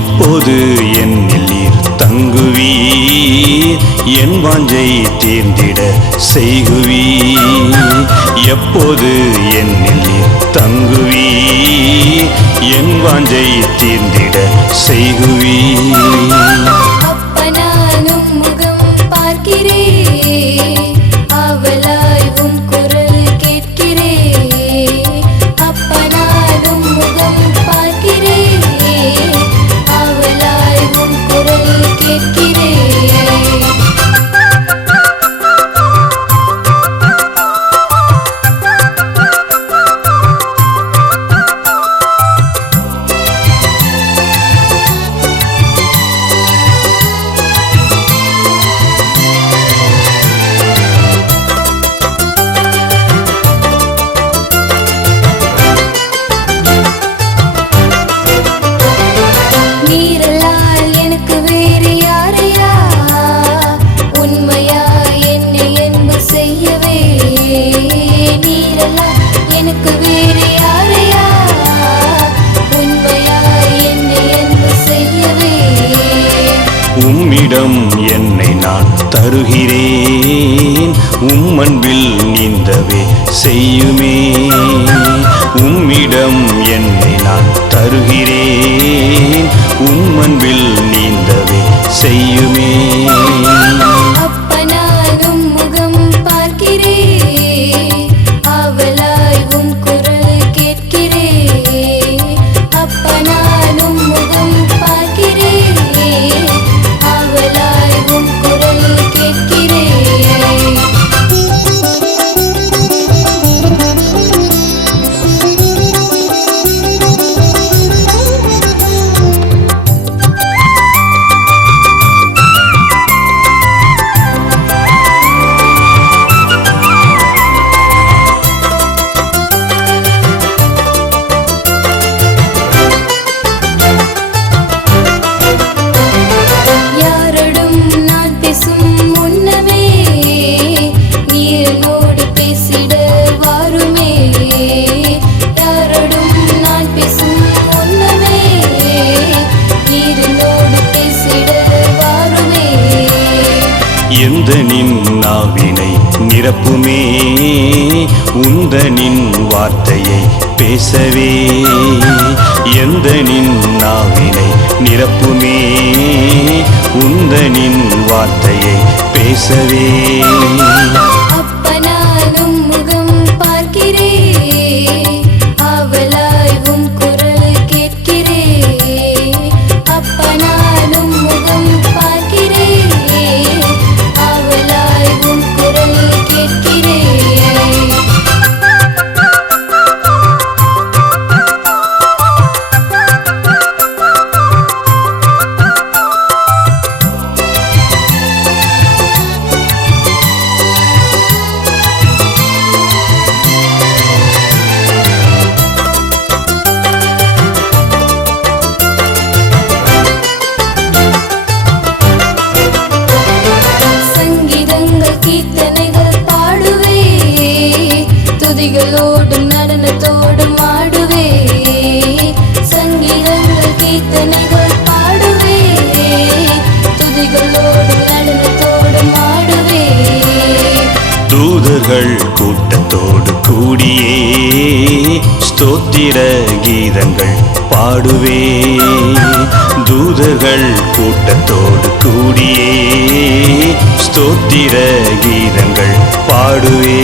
எப்போது என்னில் நீர் தங்குவீர் என் வாஞ்சை தீர்ந்திட செய்குவீர் எப்போது என்னில் நீர் தங்குவீர் என் வாஞ்சை தீர்ந்திட செய்குவீர் அப்பனானும் முகம் பார்க்கிறேன் அவளாய் உன் குரல் கேட்கிறேன் அப்பனானும் முகம் பார்க்கிறேன் அவளாய் உன் குரல் கேட்கிறேன் உம்மிடம் என்னை நான் தருகிறேன் உம்மன்பில் நீந்தவே செய்யுமே உம்மிடம் என்னை நான் தருகிறேன் உம்மன்பில் நீந்தவே செய்யுமே அப்பனானும் முகம் பார்க்கிறேன் அவளாய் உன் குரல் கேட்கிறேன் அப்பனானும் முகம் பார்க்கிறேன் அவளாய் உன் குரல் கேட்கிறேன் எந்தனின் நாவினை நிரப்புமே உந்தனின் வார்த்தையை பேசவே எந்தனின் நாவினை நிரப்புமே உந்தனின் வார்த்தையை பேசவே அப்பனானும் முகம் பார்க்கிறேன் அவளாய் உன் குரல் கேட்கிறேன் அப்பனானும் முகம் பார்க்கிறேன் அவளாய் உன் குரல் கேட்கிறேன் துதிகளோடும் நடனத்தோடும் ஆடுவே சங்கீதங்கள் கீர்த்தனைகள் பாடுவே துதிகளோடும் நடனத்தோடும் ஆடுவே தூதர்கள் கூட்டத்தோடு கூடியே ஸ்தோத்திர கீதங்கள் பாடுவே தூதர்கள் கூட்டத்தோடு கூடியே ஸ்தோத்திர கீதங்கள் பாடுவே